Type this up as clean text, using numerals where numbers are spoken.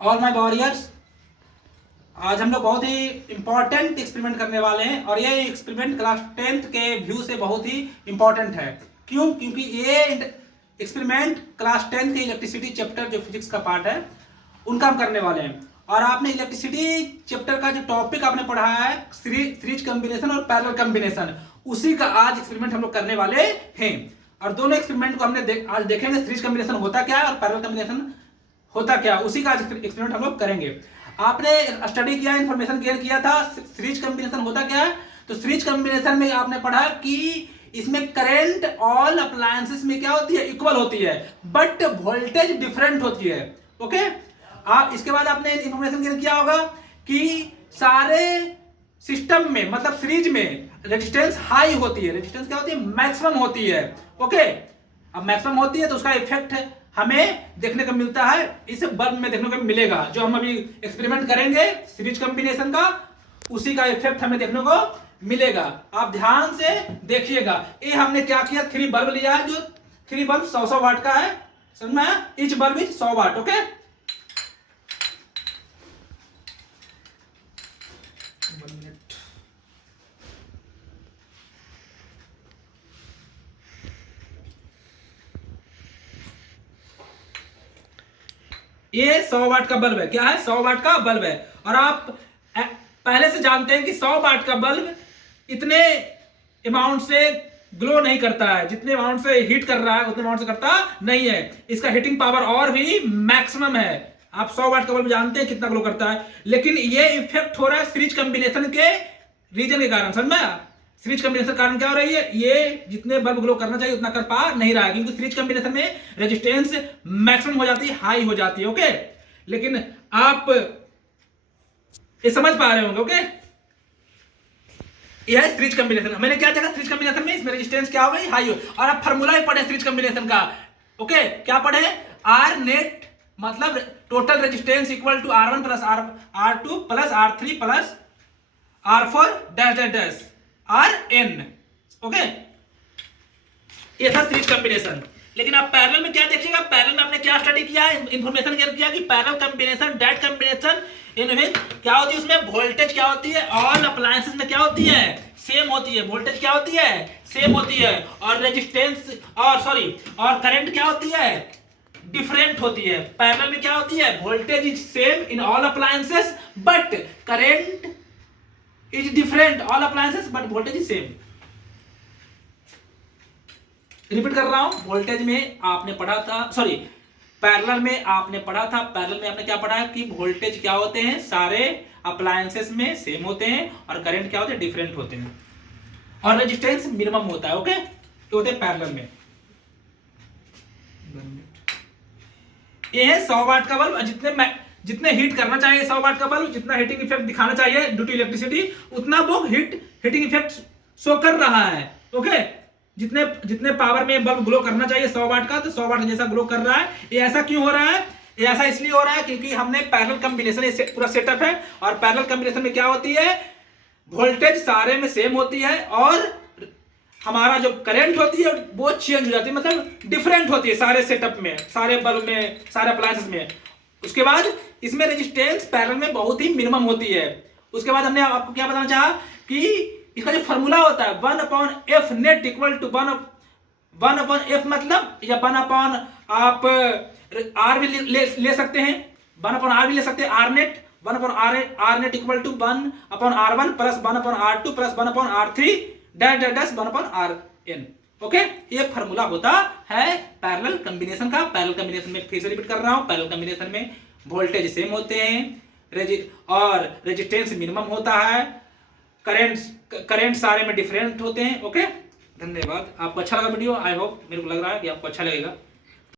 All my warriors, आज हम लोग बहुत ही इंपॉर्टेंट एक्सपेरिमेंट करने वाले हैं और ये एक्सपेरिमेंट क्लास 10th के व्यू से बहुत ही इंपॉर्टेंट है। क्यों? क्योंकि ये एक्सपेरिमेंट क्लास 10th के इलेक्ट्रिसिटी चैप्टर जो फिजिक्स का पार्ट है उनका हम करने वाले हैं। और आपने इलेक्ट्रिसिटी चैप्टर का जो टॉपिक आपने पढ़ा है सीरीज कॉम्बिनेशन और पैरेलल कॉम्बिनेशन, उसी का आज एक्सपेरिमेंट हम लोग करने वाले हैं। और दोनों एक्सपेरिमेंट को हमने आज देखेंगे सीरीज कॉम्बिनेशन होता क्या है और पैरेलल कॉम्बिनेशन होता क्या, उसी का आज एक्सपेरिमेंट हम लोग करेंगे। आपने स्टडी किया, इंफॉर्मेशन गेन किया था सीरीज कॉम्बिनेशन होता क्या है। तो सीरीज कॉम्बिनेशन में आपने पढ़ा कि इसमें करंट ऑल अप्लायंसेस में क्या होती है, इक्वल होती है, बट वोल्टेज डिफरेंट होती है। ओके, आप इसके बाद आपने इंफॉर्मेशन गेन किया होगा कि सारे सिस्टम में मतलब सीरीज में रेजिस्टेंस हाई होती है, रेजिस्टेंस क्या होती है, मैक्सिमम होती है। ओके, अब मैक्सिमम होती है तो उसका इफेक्ट हमें देखने को मिलता है, इस बल्ब में देखने को मिलेगा। जो हम अभी एक्सपेरिमेंट करेंगे सीरीज कॉम्बिनेशन का, उसी का इफेक्ट हमें देखने को मिलेगा। आप ध्यान से देखिएगा। ये हमने क्या किया, 3 बल्ब लिया है, जो 3 बल्ब 100 वाट का है, समझ में आया? Each bulb is 100 watt. Okay, ये 100 वाट का बल्ब है। क्या है? 100 वाट का बल्ब है। और आप पहले से जानते हैं कि 100 वाट का बल्ब इतने अमाउंट से ग्लो नहीं करता है, जितने अमाउंट से हीट कर रहा है उतने अमाउंट से करता नहीं है। इसका हीटिंग पावर और भी मैक्सिमम है। आप 100 वाट का बल्ब जानते हैं कितना ग्लो करता है, लेकिन ये इफेक्ट हो रहा है सीरीज कॉम्बिनेशन के रीजन के कारण। समझ में? सीरीज कॉम्बिनेशन कारण क्या हो रही है, ये जितने बल्ब ग्लो करना चाहिए उतना कर पा नहीं रहा है, क्योंकि सीरीज कॉम्बिनेशन में रेजिस्टेंस मैक्सिमम हो जाती है, हाई हो जाती है। ओके, लेकिन आप ये समझ पा रहे होंगे। ओके, यह है सीरीज कॉम्बिनेशन। मैंने क्या देखा सीरीज कॉम्बिनेशन में, इसमें रेजिस्टेंस क्या हो गई, हाई हो। और आप फार्मूला भी पढ़े सीरीज कॉम्बिनेशन का। ओके, क्या पढ़े, आर नेट मतलब total resistance equal to R1 plus R2 plus R3 plus R4 dash dash dash Rn। Okay, ये था सीरीज कॉम्बिनेशन। लेकिन आप पैरेलल में क्या देखिएगा, पैरेलल में आपने क्या स्टडी किया, इंफॉर्मेशन गेन किया कि पैरेलल कॉम्बिनेशन डायरेक्ट कॉम्बिनेशन इनमें क्या होती है, उसमें वोल्टेज क्या होती है, ऑल अप्लायंसेस में क्या होती है, सेम होती है। वोल्टेज क्या होती है, सेम होती है। और रेजिस्टेंस और करंट क्या होती है, डिफरेंट होती है। पैरेलल में क्या होती है, voltage is same in all appliances but current is different, all appliances but voltage is same. Repeat कर रहा हूं, वोल्टेज में आपने पढ़ा था, पैरेलल में आपने पढ़ा था, पैरेलल में आपने क्या पढ़ा है कि वोल्टेज क्या होते हैं, सारे अप्लायंसेस में सेम होते हैं, और करंट क्या होते हैं, डिफरेंट होते हैं, और रेजिस्टेंस मिनिमम होता है। ओके, तो होते हैं पैरेलल में। ये है 100 वाट का बल्ब। जितने हीट करना चाहिए 100 वाट का बल्ब, जितना हीटिंग इफेक्ट दिखाना चाहिए ड्यू टू इलेक्ट्रिसिटी, उतना वो हीटिंग इफेक्ट शो कर रहा है। ओके, जितने पावर में बल्ब ग्लो करना चाहिए 100 वाट का, तो 100 वाट जैसा ग्लो कर रहा है। ये ऐसा क्यों हो रहा है, ये ऐसा इसलिए हो रहा है क्योंकि हमने पैरेलल कॉम्बिनेशन पूरा सेटअप है, और पैरेलल कॉम्बिनेशन में क्या होती है, वोल्टेज सारे में सेम होती है, और हमारा जो करंट होती है वो चेंज हो जाती है, मतलब डिफरेंट होती है सारे सेटअप में, सारे बल्ब में, सारे अप्लायंसेस में। उसके बाद इसमें रेजिस्टेंस पैरेलल में बहुत ही मिनिमम होती है। उसके बाद हमने आपको क्या बताना चाहा कि इसका जो फॉर्मूला होता है 1/f net equal to 1/f मतलब, या 1/, आप r भी ले सकते हैं, 1/r भी ले सकते हैं, r net 1/r net equal to 1/r1 plus 1/r2 plus 1/r3 dash dash dash 1/rn। Okay, ये फार्मूला होता है पैरेलल कॉम्बिनेशन का। पैरेलल कॉम्बिनेशन में फिर से रिपीट कर रहा हूं, पैरेलल कॉम्बिनेशन में वोल्टेज सेम होते हैं, और रेजिस्टेंस मिनिमम होता है, करंट सारे में डिफरेंट होते हैं। ओके, धन्यवाद। आपको अच्छा लगा वीडियो, आई होप, मेरे को लग रहा है कि आपको अच्छा लगेगा।